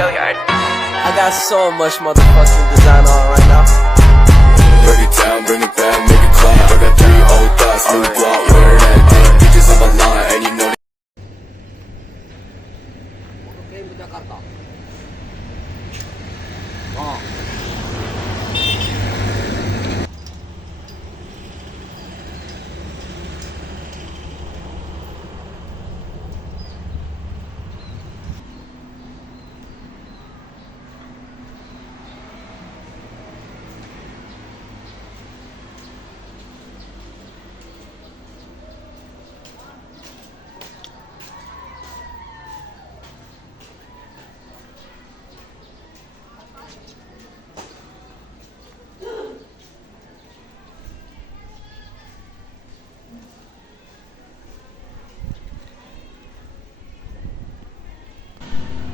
I got so much motherfucking design on right now. Break it down, bring it back, make it clap. I got 3 old thoughts, new block, where that thing. Bitches on my line, and you know. Oke, Jakarta.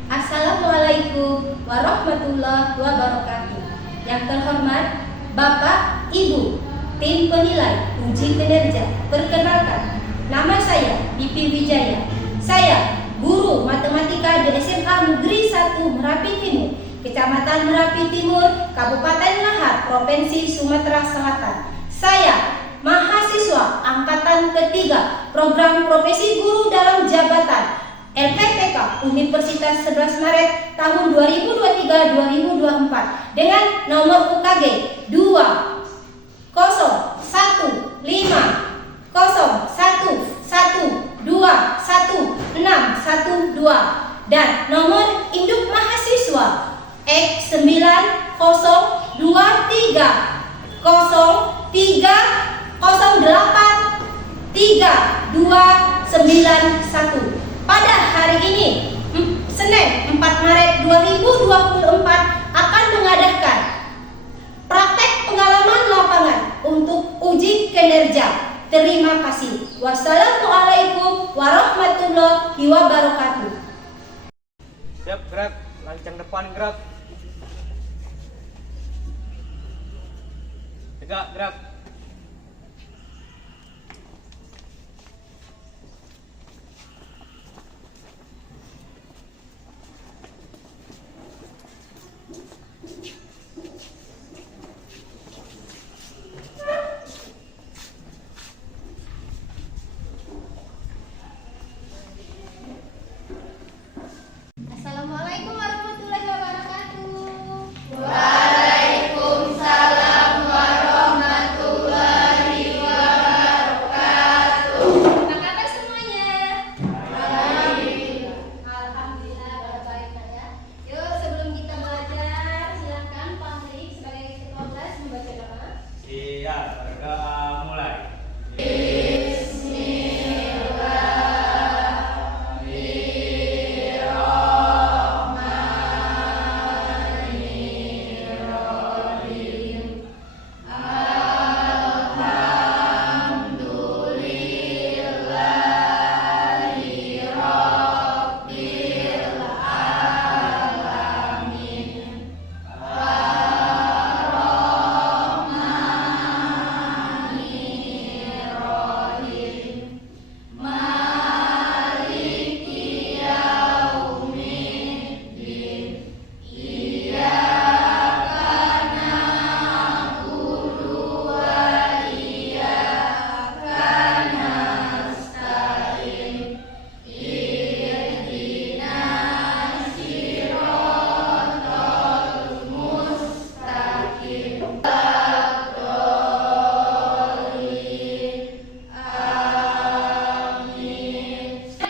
Assalamualaikum warahmatullahi wabarakatuh. Yang terhormat Bapak, Ibu, tim penilai uji kinerja, perkenalkan, nama saya Pipi Wijaya. Saya guru matematika di SMA Negeri 1 Merapi Timur, Kecamatan Merapi Timur, Kabupaten Lahad, Provinsi Sumatera Selatan. Saya mahasiswa angkatan ketiga program profesi guru dalam jabatan LPTK Universitas 11 Maret tahun 2023-2024 dengan nomor UKG 20150112112 dan nomor induk mahasiswa X902303083291. Pada hari ini, Senin 4 Maret 2024 akan mengadakan praktek pengalaman lapangan untuk uji kinerja. Terima kasih. Wassalamualaikum warahmatullahi wabarakatuh. Siap, gerak. Lancang depan, gerak. Tegak, gerak. Assalamualaikum warahmatullahi wabarakatuh. Waalaikumsalam warahmatullahi wabarakatuh. Apa kabar semuanya? Baik. Alhamdulillah baik ya. Yuk sebelum kita belajar, silakan Pak Menteri sebagai ketua kelas membaca doa. Iya, warga mulai.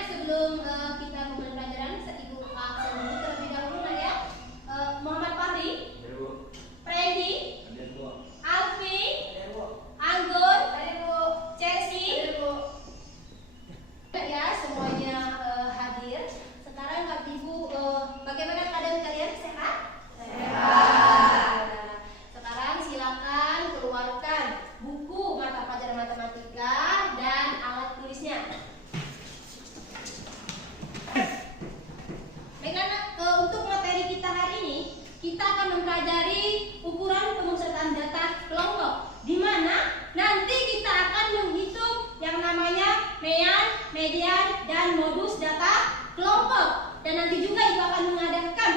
Sebelum kita memulai pelajaran, Ibu absen dulu terlebih dahulu nak ya. Muhammad Fahri, Freddy, Alfi, Anggun, Chelsea, ya semuanya hadir. Sekarang Ibu, bagaimana keadaan kalian? Sehat? Sehat. Sekarang silakan keluarkan buku mata pelajaran matematika dan alat tulisnya. Untuk materi kita hari ini, kita akan mempelajari ukuran pemusatan data kelompok, di mana nanti kita akan menghitung yang namanya mean, median, dan modus data kelompok. Dan nanti juga Ibu akan mengadakan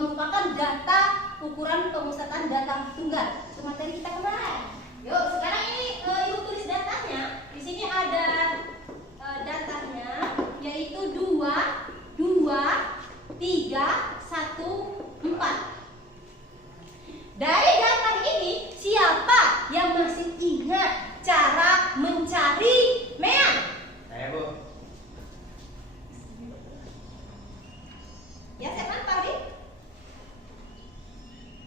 merupakan data ukuran pemusatan data tunggal. Itu materi kita kemarin. Yuk, sekarang ini ibu tulis datanya. Di sini ada datanya, yaitu 2, 3, 1, 4. Dari data ini, siapa yang masih ingat cara mencari Mean? Saya, Bu. Ya, siapa Pak?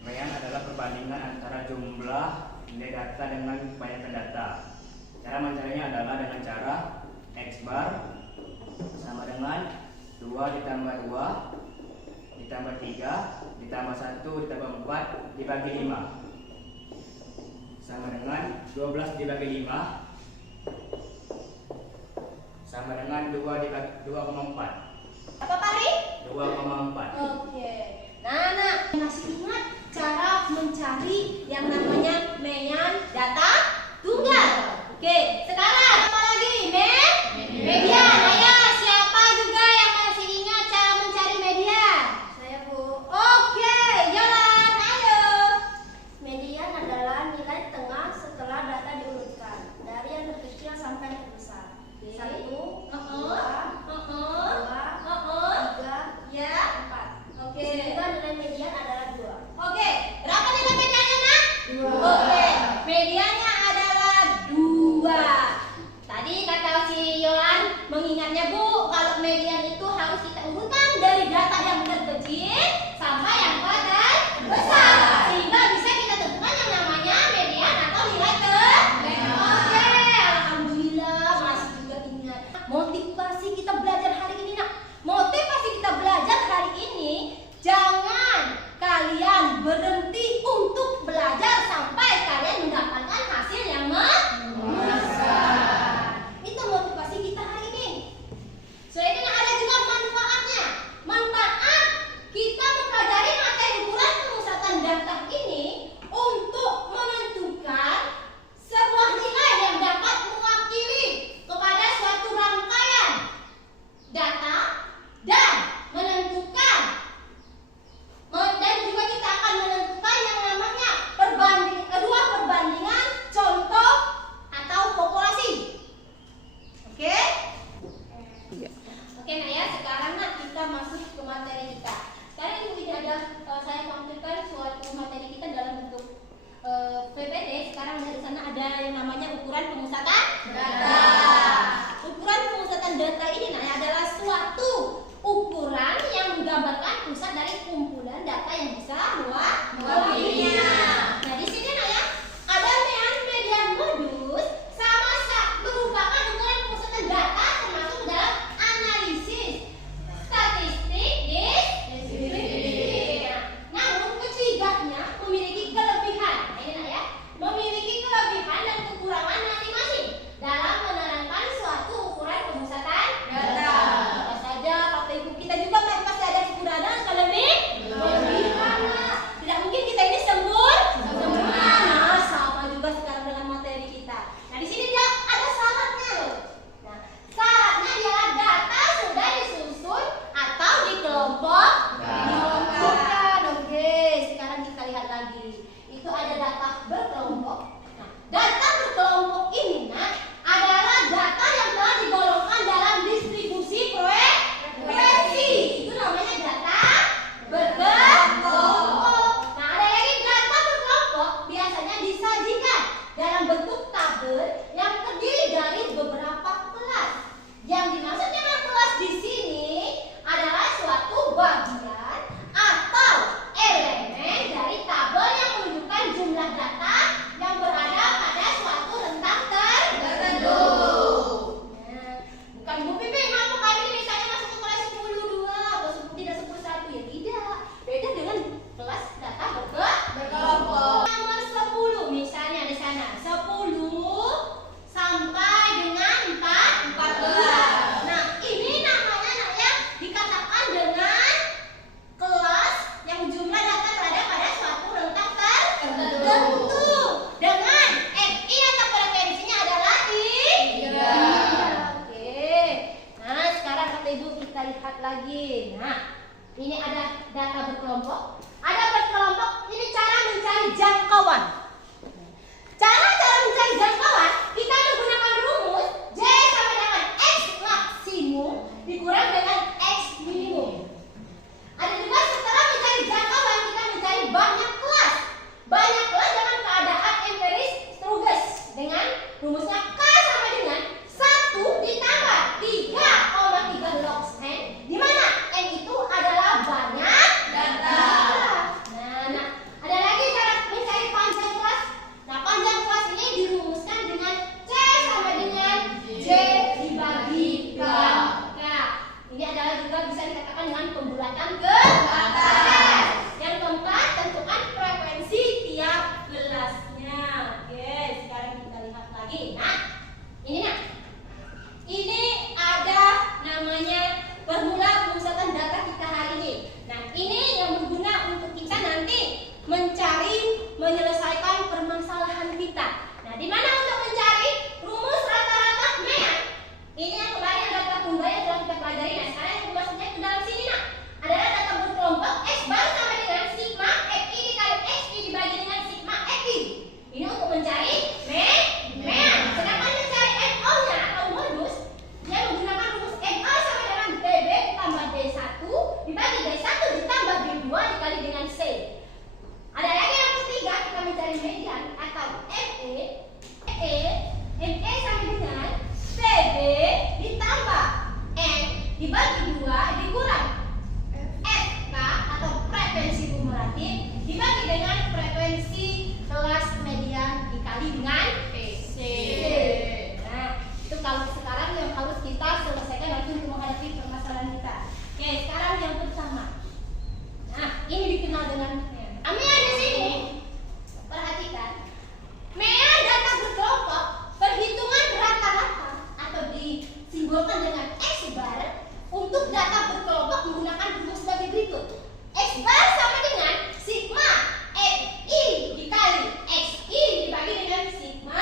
Mean adalah perbandingan antara jumlah nilai data dengan kebanyakan data. Cara mencarinya adalah dengan cara X bar sama dengan 2 ditambah 2 ditambah 3 ditambah 1 ditambah 4 dibagi 5 sama dengan 12 dibagi 5 sama dengan 2,4. Apa Pak Ri? 2,4. Oke. Nah, masih ingat cara mencari yang namanya Mean data tunggal? Oke, sekarang apa lagi? Median. Ayo, siapa juga yang masih ingat cara mencari median? Saya, Bu. Oke, Yolan, ayo. Median adalah nilai tengah setelah data diurutkan dari yang terkecil sampai yang terbesar. 1, 2, 3, Ya. 4. Oke. Sehingga nilai median adalah 2. Oke, berapa nilai mediannya, Nak? 2. Oke, mediannya adalah 2. Tadi kata si Yolan mengingatnya, Bu, kalau median itu harus kita urutkan dari data yang terkecil sampai yang terbesar, sehingga bisa kita tentukan yang namanya median atau nilai Oke, alhamdulillah masih juga ingat. Motivasi kita belajar hari ini, Nak. Motivasi kita belajar hari ini, jangan kalian berhenti untuk belajar sampai kalian mendapatkan hasil yang memuaskan. Itu motivasi kita hari ini. Selain itu ada juga manfaatnya. Manfaat kita mempelajari materi ukuran pemusatan data ini untuk menentukan sebuah nilai yang dapat mewakili kepada suatu rangkaian data dan menentukan dan juga kita akan menentukan yang namanya perbandingan contoh atau populasi. Oke? Oke, nah ya, sekarang Nak kita masuk ke materi kita. Sekarang Ibu ini ada saya tampilkan suatu materi kita dalam bentuk PPT. Sekarang dari sana ada yang namanya ukuran pemusatan data. Ukuran pemusatan data ini adalah suatu ukuran yang menggambarkan pusat dari kumpulan data yang bisa mewakilinya. Nah, di sini Nak ya, ada median modus merupakan ukuran pemusatan data termasuk dalam analisis statistik deskriptif. Namun ketiganya memiliki kelebihan. Nah, ini Nak ya, memiliki kelebihan dan kekurangan masing-masing dalam menerangkan suatu ukuran pemusatan data. Apa saja Bapak Ibu kita juga pasti ada kekurangan dan kelebihan. Tidak mungkin kita ini sempurna. Nah, sama juga sekarang dengan materi kita. Nah, di sini dia ada syaratnya loh. Nah, syaratnya adalah data sudah disusun atau dikelompokkan. Oke, sekarang kita lihat lagi. Itu ada data berkelompok. Nah, data berkelompok ini adalah data yang telah digolongkan dalam distribusi frekuensi. Itu namanya data berkelompok. Nah, ada lagi data berkelompok biasanya disajikan dalam bentuk tabel yang terdiri dari beberapa kelas. Yang dimaksud dengan kelas di sini adalah suatu bagian atau elemen dari tabel yang menunjukkan jumlah data yang berada pada suatu rentang tertentu. Nah, bukan Bu Pipi, ngaku kami misalnya masuk ke kelas 10.2 atau tidak 10.1 ya tidak. Beda dengan kelas data berkelompok. Nomor 10 misalnya di sana 10 sampai dengan 14. Nah, ini namanya Nak ya dikatakan dengan kelas yang jumlah data berada pada suatu rentang tertentu dengan FI atau frekuensinya adalah 3. Oke. Nah, sekarang Bapak Ibu kita lihat lagi. Nah, Ini ada data berkelompok. Ada berkelompok, ini cara mencari jangkauan. Cara mencari jangkauan, kita menggunakan rumus J sama dengan X maksimum dikurang dengan X minimum. Ada juga setelah mencari jangkauan, kita mencari banyak kelas. Banyak kelas dengan keadaan empiris Strugus dengan rumusnya K sama dengan 1 ditambah 3,3 log n, di mana n itu adalah banyak data. Nah, ada lagi cara mencari panjang kelas. Nah, panjang kelas ini dirumuskan dengan C sama dengan J dibagi K. Ini adalah juga bisa dikatakan dengan pembulatan ke atas. Yang keempat, tentukan frekuensi tiap kelasnya. Oke, sekarang kita lihat lagi. Nah, ini ada namanya formula pemusatan data kita hari ini. Nah, ini yang berguna untuk kita nanti menyelesaikan permasalahan kita. Nah, di mana untuk mencari rumus rata-rata mean? Ini yang kemarin data tunggal yang telah kita pelajari. Nah, sekarang yang dimasuknya ke dalam sini adalah data berkelompok X bar sama dengan sigma FI dikali XI dibagi dengan sigma FI. Ini untuk mencari mean. Sedangkan mencari MO-nya atau modus, dia menggunakan rumus MA sama dengan BB ditambah D1 dibagi D1 ditambah D2 dikali dengan C. Ada lagi yang ketiga, kita mencari median atau ME sama dengan PB ditambah N dibagi 2 dikurang FK atau frekuensi kumulatif dibagi dengan frekuensi kelas median dikali dengan PC. Nah, itu kalau sekarang yang harus kita selesaikan nanti untuk menghadapi permasalahan kita. Oke, sekarang yang pertama. Nah, ini dikenal dengan mean di sini. Perhatikan. Mean data berkelompok, perhitungan rata-rata atau disimbolkan dengan X bar untuk data berkelompok menggunakan rumus sebagai berikut. X bar sama dengan sigma FI dikali XI dibagi dengan sigma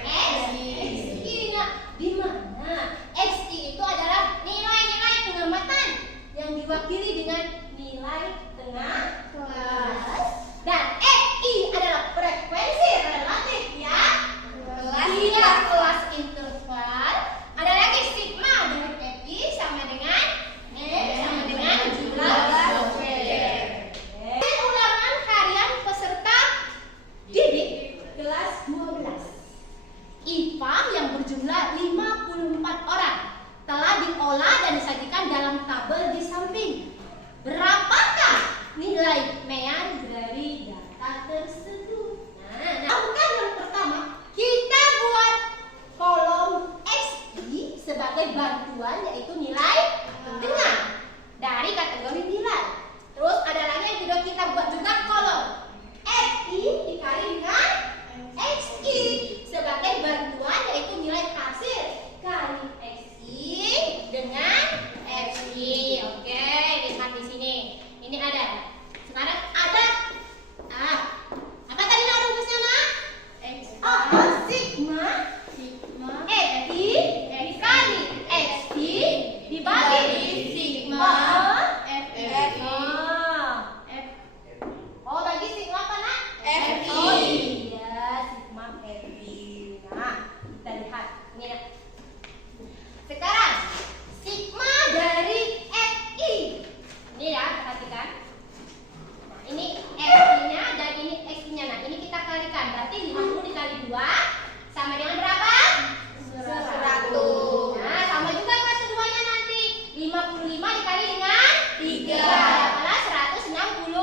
XI. Di mana XI itu adalah nilai-nilai pengamatan yang diwakili dengan nilai tengah kelas, dan XI adalah frekuensi relatif ya tiap kelas interval. Ada lagi sigma dengan FI sama dengan sama dengan jumlah subjek. Ulangan harian peserta didik kelas 12 IPA yang berjumlah 54 orang telah diolah dan disajikan dalam tabel di samping. Berapakah nilai mean dari data tersebut? Nah, lakukan yang pertama, kita buat kolom XI sebagai bantuan, yaitu nilai tengah dari kategori nilai. Terus ada lagi yang juga kita buat juga kolom FI dikali dengan XI sebagai bantuan, yaitu nilai hasil kali XI dengan FI. Oke, lihat di sini. Ini ada. Sekarang ada apa tadi rumusnya, Nak? Sigma FI dikali XI dibagi sigma FI. Bagi sigma apa, Nak? FI. Oh iya, sigma FI. Nah, kita lihat. Ini, Nak. Sekarang sigma dari FI. Ini ya, perhatikan. Nah, ini FI-nya dan ini X-nya. Nah, ini kita kalikan. Berarti 50 dikali 2 sama dengan berapa? 100. Nah, sama juga kelas keduanya nanti. 55 dikali dengan 3. Adalah 160.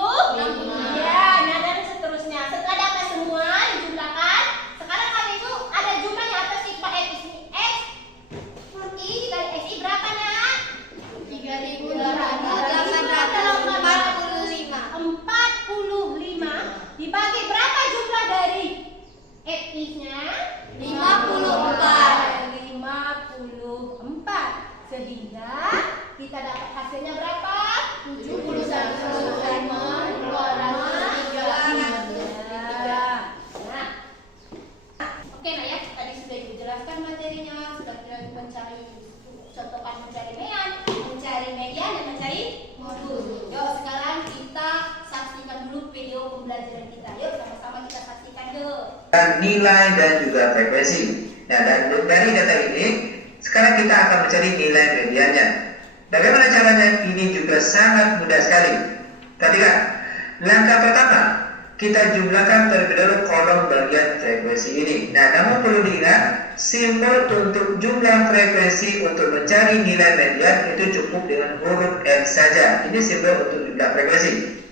Ya, nah dan seterusnya. Setelah data semua dijumlahkan, sekarang kali itu ada jumlahnya apa? Sigma X ini X I dikali XI berapa, Nak? 3.845 dibagi berapa jumlah dari FI-nya? 54. Sehingga kita dapat hasilnya berapa? 7. dan nilai dan juga frekuensi. Nah, dan dari data ini sekarang kita akan mencari nilai mediannya. Bagaimana caranya? Ini juga sangat mudah sekali. Perhatikan, langkah pertama kita jumlahkan terlebih dahulu kolom bagian frekuensi ini. Nah, namun perlu diingat, simbol untuk jumlah frekuensi untuk mencari nilai median itu cukup dengan huruf N saja. Ini simbol untuk jumlah frekuensi.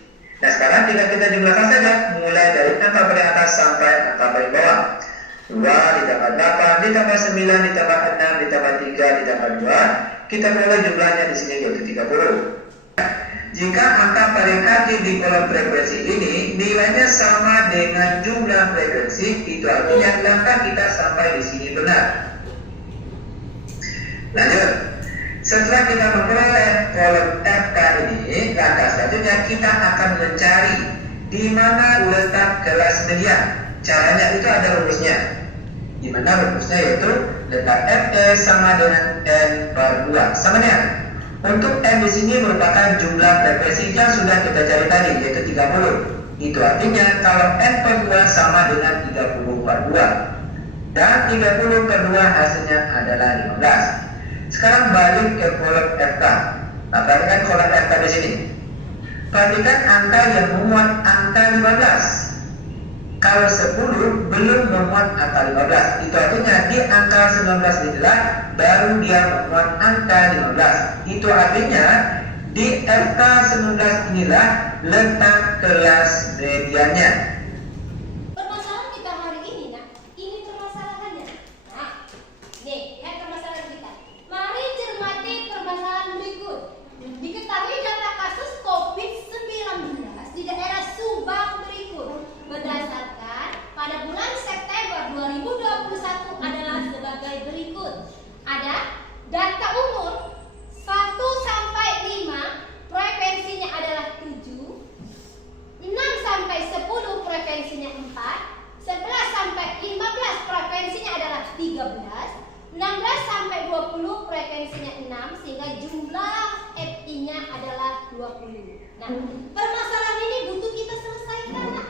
Nah, sekarang tinggal kita jumlahkan saja, mulai dari angka paling atas sampai angka paling bawah. 2 ditambah 8 ditambah 9 ditambah 6 ditambah 3 ditambah 2. Kita mulai jumlahnya di sini yaitu 30. Jika angka paling akhir di kolom frekuensi ini nilainya sama dengan jumlah frekuensi, itu artinya langkah kita sampai di sini benar. Lanjut, setelah kita memperoleh kolom FK ini, langkah selanjutnya kita akan mencari di mana letak kelas median. Caranya itu ada rumusnya. Di mana rumusnya yaitu letak FE sama dengan N per 2. Sama dengan untuk N di sini merupakan jumlah frekuensi yang sudah kita cari tadi, yaitu 30. Itu artinya kalau N per 2 sama dengan 30 per 2. Dan 30 per 2 hasilnya adalah 15. Sekarang balik ke kolom FK. Nah, perhatikan kolom FK di sini. Perhatikan angka yang memuat angka 15. Kalau 10 belum memuat angka 15, itu artinya di angka 19 inilah baru dia memuat angka 15. Itu artinya di FK 19 inilah letak kelas mediannya. Permasalahan kita hari ini, nah, ini permasalahannya. Nah, nih, lihat permasalahan kita. Mari cermati permasalahan berikut. Diketahui data kasus COVID-19 di daerah Subang berikut. Berdasarkan pada bulan September 2021 adalah sebagai berikut. Ada data umur 1 sampai 5 frekuensinya adalah 7, 6 sampai 10 frekuensinya 4, 11 sampai 15 frekuensinya adalah 13, 16 sampai 20 frekuensinya 6, sehingga jumlah FI-nya adalah 20. Nah, permasalahan ini butuh kita selesaikan.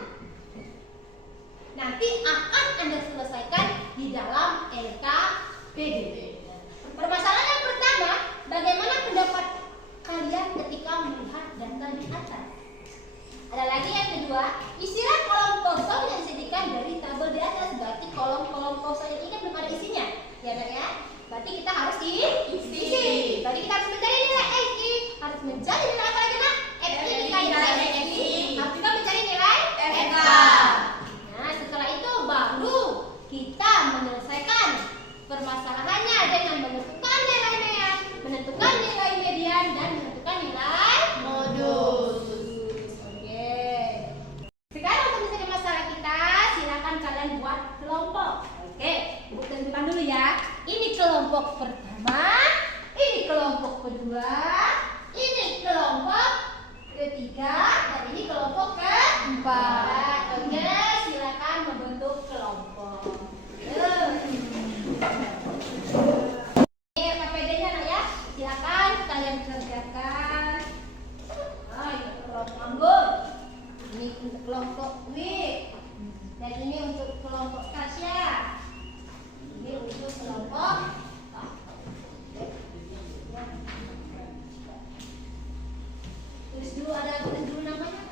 Nanti akan Anda selesaikan di dalam LKPD. Permasalahan yang pertama, bagaimana pendapat kalian ketika melihat data di atas? Ada lagi yang kedua, isilah kolom kosong yang disediakan dari tabel di atas. Berarti kolom-kolom kosong yang ini belum ada isinya, ya kan ya? Berarti kita harus isi. Berarti kita harus mencari nilai FI. Harus mencari nilai apa lagi nak? FI nilai FI. Harus juga mencari nilai FK. Nah, setelah itu baru kita menyelesaikan permasalahannya dengan menentukan nilai median, menentukan nilai median dan menentukan nilai modus. Oke. Sekarang untuk menyelesaikan masalah kita, silakan kalian buat kelompok. Oke, buku tentukan dulu ya. Ini kelompok pertama, ini kelompok kedua, ini kelompok ketiga, dan ini kelompok keempat. Oke, silakan membentuk kelompok. Ini KPD-nya nak ya. Silakan kalian kerjakan. Ini kelompok anggur. Ini untuk kelompok W. Dan ini untuk kelompok Tasya. Ini untuk kelompok tulis dulu, ada tulis dulu namanya.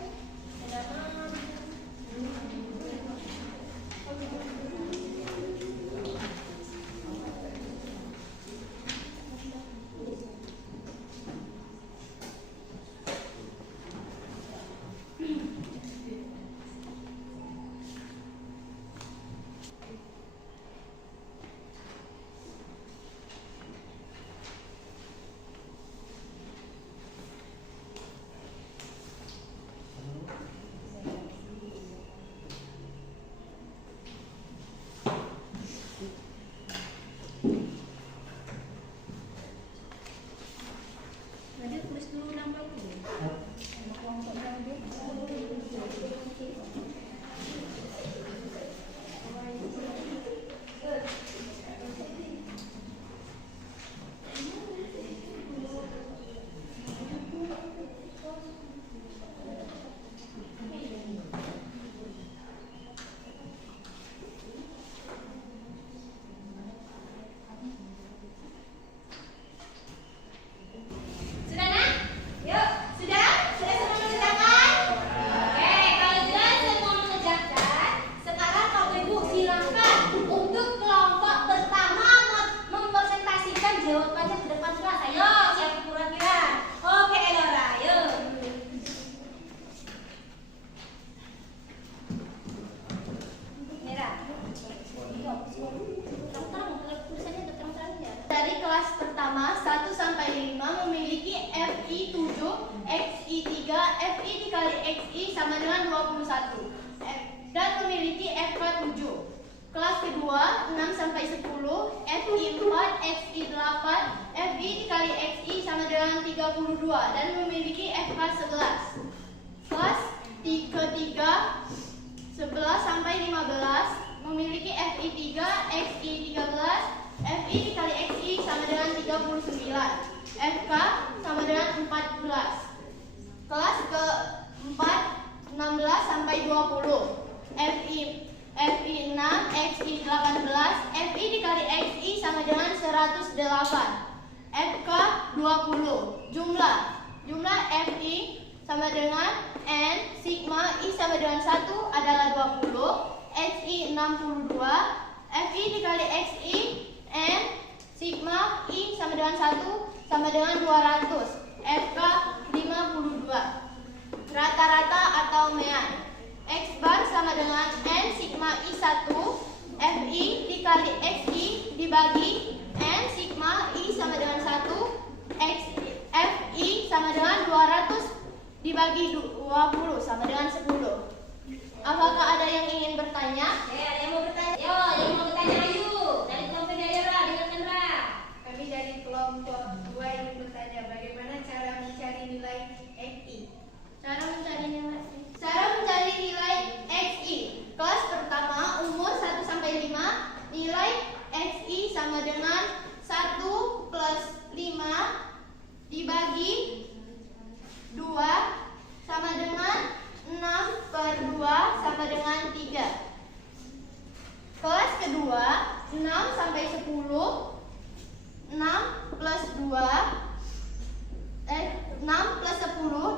XI 3, FI dikali XI sama dengan 21 dan memiliki FK 7. Kelas kedua 6 sampai 10, FI 4, XI 8, FI dikali XI sama dengan 32 dan memiliki FK 11. Kelas ketiga 11 sampai 15 memiliki FI 3, XI 13, FI dikali XI sama dengan 39, FK sama dengan 14. Kelas keempat 16 sampai 20, FI 6, XI 18, FI dikali XI sama dengan 108, FK 20. Jumlah FI sama dengan N sigma I sama dengan 1 adalah 20, XI 62, FI dikali XI N sigma I sama dengan 1 sama dengan 200, FK 52. Rata-rata atau mean. X bar sama dengan N sigma I1, FI dikali XI dibagi N sigma I sama dengan 1, FI sama dengan 200 dibagi 20 sama dengan 10. Apakah ada yang ingin bertanya? Ada yang mau bertanya? Yo, yang mau bertanya ayo. Dari kelompok daerah dengan Kendra. Kami dari kelompok 2 ingin bertanya bagaimana cara mencari nilai XI. Cara mencari nilai XI. Kelas pertama umur 1 sampai 5, nilai XI sama dengan 1 plus 5 dibagi 2 sama dengan 6 per 2 sama dengan 3. Kelas kedua 6 sampai 10, 6 plus 10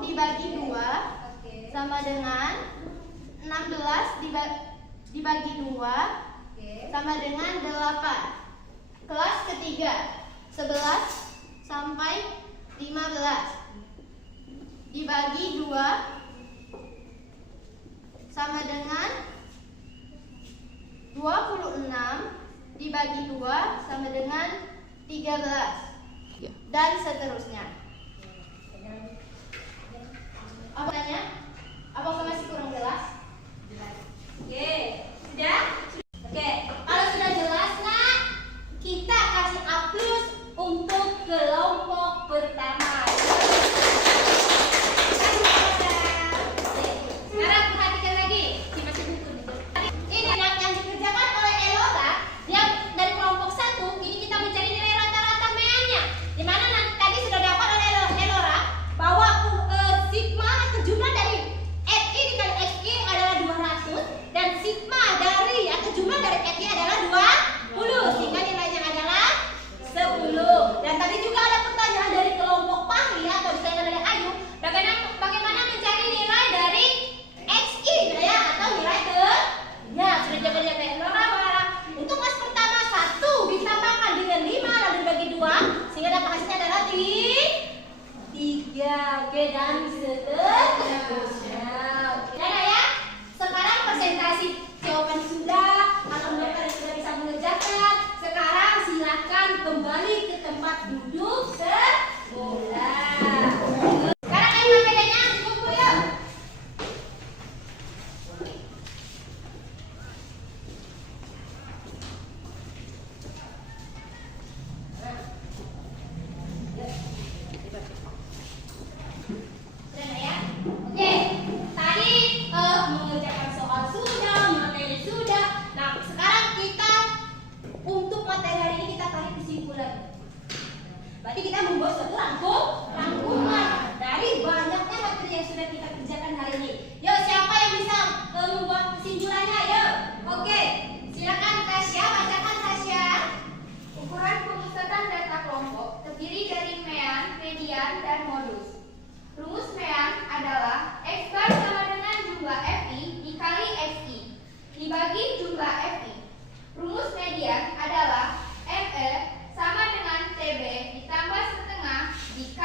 dibagi 2 sama dengan 16 dibagi 2 sama dengan 8. Kelas ketiga 11 sampai 15 dibagi 2 sama dengan 26 dibagi 2 sama dengan 13 dan seterusnya. Apakah masih kurang jelas? Oke, sudah? Oke, kalau sudah jelas nak, kita kasih A+ untuk kelompok pertama. Sekarang perhatikan lagi, masih buku nih. Ini yang dikerjakan oleh Elora, dia dari kelompok 1. Ini kita mencari nilai rata-rata meannya. Di mana tadi sudah dapat oleh Elora bahwa sigma atau jumlah dari FI dikali XI adalah 200 dan sigma dari atau jumlah dari FI adalah 20 sehingga nilainya adalah 10. Dan tadi juga ada pertanyaan dari kelompok Pahri atau ditanyakan dari Ayu, bagaimana mencari nilai dari XI ya atau nilai ya sudah jawabannya kayak Elora. Untuk kelas pertama 1 ditambahkan dengan 5 lalu dibagi 2 sehingga dapat hasilnya adalah 3. Oke, dan seterusnya. Dan ya, sekarang presentasi jawaban sudah, alhamdulillah sudah bisa mengerjakan. Sekarang silakan kembali ke tempat duduk semula. Sekarang ayo bedanya kumpul yuk. Oke, tadi mengerjakan soal sudah, materi sudah. Nah, sekarang kita untuk materi hari ini kita tarik kesimpulan. Berarti kita membuat suatu rangkuman dari banyaknya materi yang sudah kita kerjakan hari ini. Yuk, siapa yang bisa membuat kesimpulannya? Yuk. Oke, silakan Tasya, bacakan Tasya. Ukuran pemusatan data kelompok terdiri dari mean, median, dan modus. Rumus mean adalah X bar sama dengan jumlah FI dikali XI dibagi jumlah FI. Rumus median adalah ME sama dengan TB ditambah setengah dikali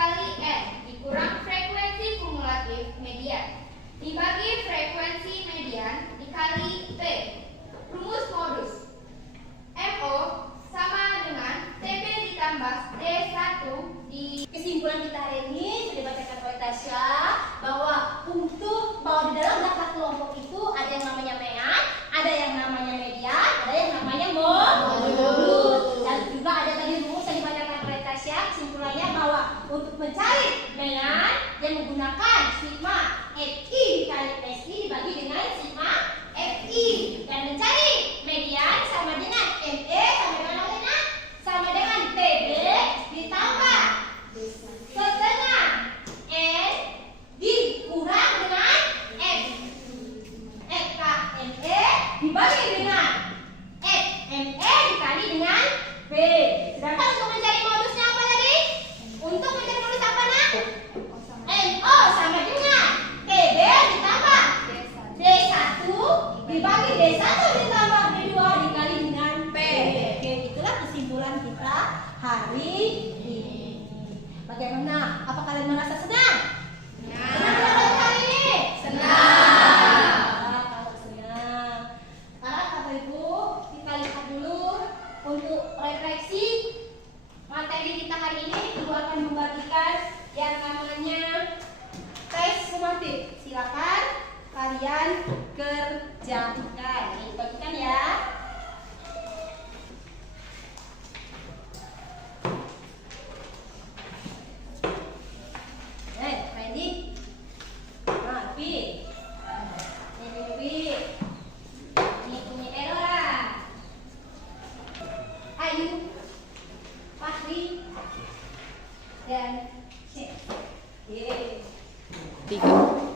menggunakan sigma FI dikali SI dibagi dengan sigma FI dan mencari median sama dengan ME sama dengan TB ditambah setengah N dikurang dengan F. FKME dibagi dengan FME dikali dengan B. Sedangkan untuk mencari modusnya apa tadi? Untuk mencari modus apa nak? NO sama dengan TB ditambah D1 dibagi D1 ditambah D2 dikali dengan P. Oke, itulah kesimpulan kita hari ini. Bagaimana? Apa kalian merasa senang? Senang tidak kali ini? Senang. Kalau senang. Sekarang Bapak Ibu kita lihat dulu untuk refleksi materi kita hari ini. Ibu akan membagikan yang namanya tes sumatif. Silakan kalian kerjakan. Bagikan ya. Ready? Pi. Ini punya Ella. Ayu, Fahri, dan Syed. 3